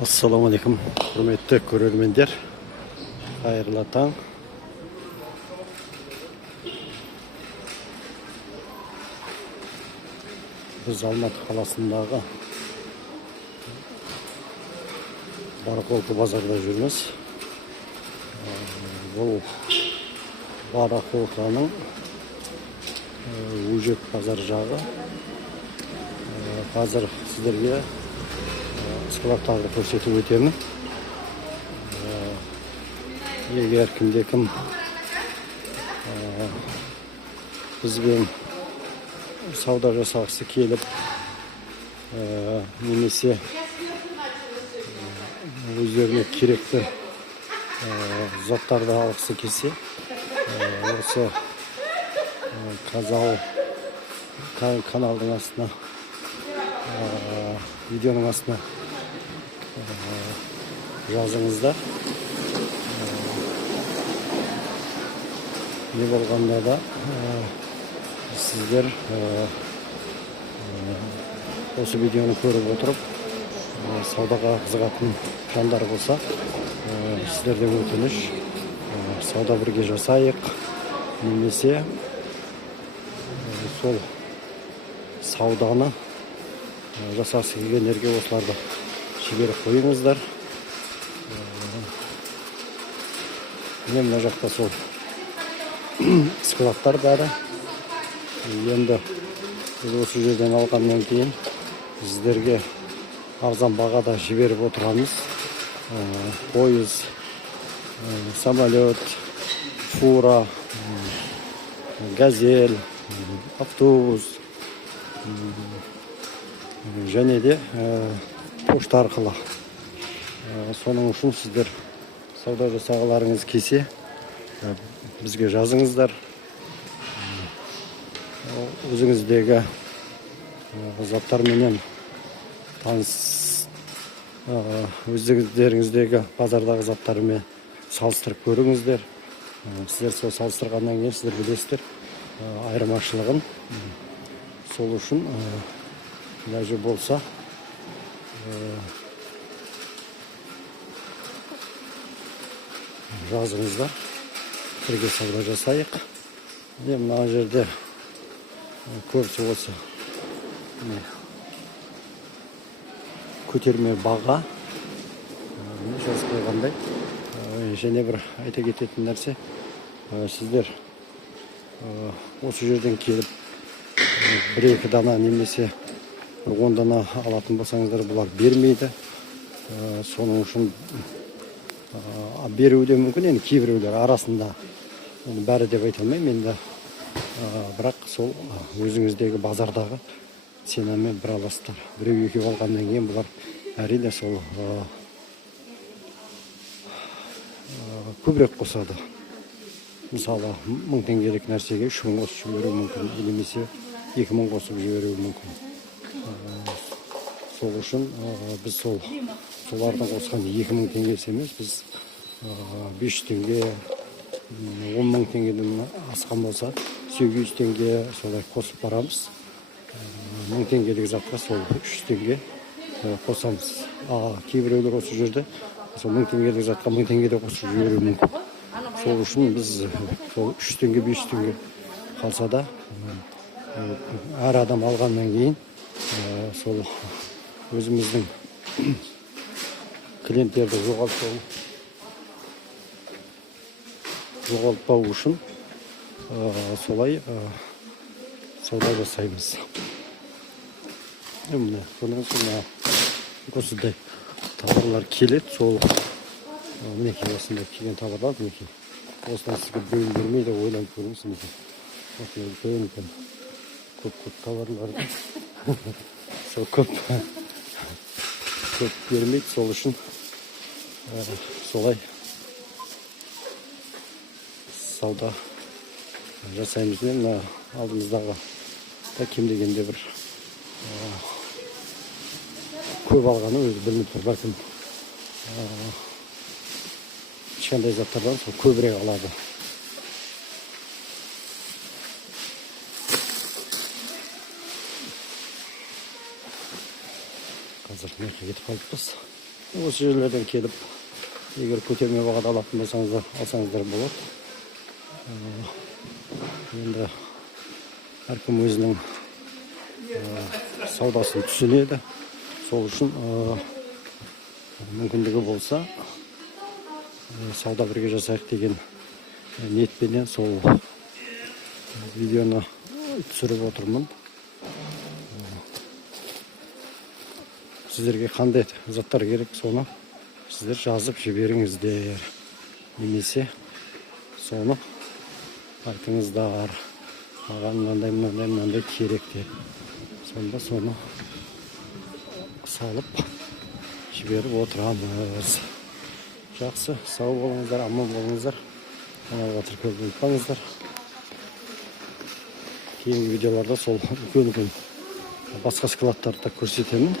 Assalamualaikum, құрметті көрермендер. Қайырлы таң. Біз Алматы қаласындағы Барахолка базарда жүрміз. Бұл Барахолканың Ужек базар жағы. Қазір сіздерге складтарды көрсетіп өтемін. Егер кім бізбен сауда жасағысы келіп, немесе өздеріне керекті заттарды алғысы келсе, осы Қазал каналдың астына, видеоның астына жазыңыздар. Не болғанда да сіздер осы видеоны көріп отырып, саудаға қызығатын жандар болса, сіздерден өтініш, сауда бірге жасайық, немесе сол сауданы жасағысы келгендерге осыларды жіберіп қойыңыздар. Мен мына жақта сол складтар бәрі. Енді біз осы жерден алғаннан кейін сіздерге арзан бағада жіберіп отырамыз. Пойыз, самолет, фура, газель, автобус және де почта арқылы. Соның үшін сіздер сауда жасағыларыңыз келсе, бізге жазыңыздар. Өзіңіздегі заттарменен таныс, өздеріңіздегі базардағы заттарымен салыстырып көріңіздер. Сіздер сол салыстырғаннан кейін сіздер білесіздер айырмашылығын. Сол үшін даже болса жазыңыздар, бірге сауда жасайық. Мына жерде көрсі осы көтерме баға жазып қойғандай. Және бір айта кететін нәрсе, сіздер осы жерден келіп бір-екі дана немесе 10 дана алатын болсаңыздар, бұлар бермейді. Соның үшін беруі де мүмкін, енді кейбіреулер арасында, бәрі деп айта алмаймын енді, бірақ сол өзіңіздегі базардағы ценамен бір аласыздар. Біреу-екеу алғаннан кейін бұлар әрине сол көбірек қосады. Мысалы 1000 теңгелік нәрсеге 3000 қосып жіберуі мүмкін, немесе 2000 қосып жіберуі мүмкін. Сол үшін біз солардың қосқан 2000 теңгесі емес, біз 500 теңге, 10.000 теңгеден асқан болса 800 теңге солай қосып барамыз. 1000 теңгелік затқа сол 300 теңге қосамыз. Кейбіреулер осы жерде сол 1000 теңгелік затқа 1000 теңге де қосып жіберуі мүмкін. Сол үшін біз сол 300 теңге, 500 теңге қалса да, әр адам алғаннан кейін сол өзіміздің клиенттерді жоғалтпау үшін солай сауда жасаймыз. Міне, осындай товарлар келеді, сол мінекей осындай келген товарлар, мінекей осыдан сізге бөлім бермейді, ойланып көріңіз, мінекей үлкен көп товарларды сол көп бермейді. Сол үшін солай сауда жасаймыз. Мына алдымыздағы кем дегенде бір көп алғаны өзі білініп тұр. Бәлкім кішкентай заттардан сол көбірек алады. Қазір меке кетіп қалыппыз. Осы жерлерден келіп, егер көтерме бағада алатын болсаңыздар, алсаңыздар болады. Енді әркім өзінің саудасын түсінеді. Сол үшін мүмкіндігі болса сауда бірге жасайық деген ниетпенен сол видеоны түсіріп отырмын. Сіздерге қандай заттар керек, соны сіздер жазып жіберіңіздер. Немесе соны айтыңыздар. Маған мынандай керек деп. Сонда соны салып жіберіп отырамыз. Жақсы, сау болыңыздар, аман болыңыздар. Каналға тіркелуді ұмытпаңыздар. Кейінгі видеоларда сол үлкен басқа складтарды көрсетемін.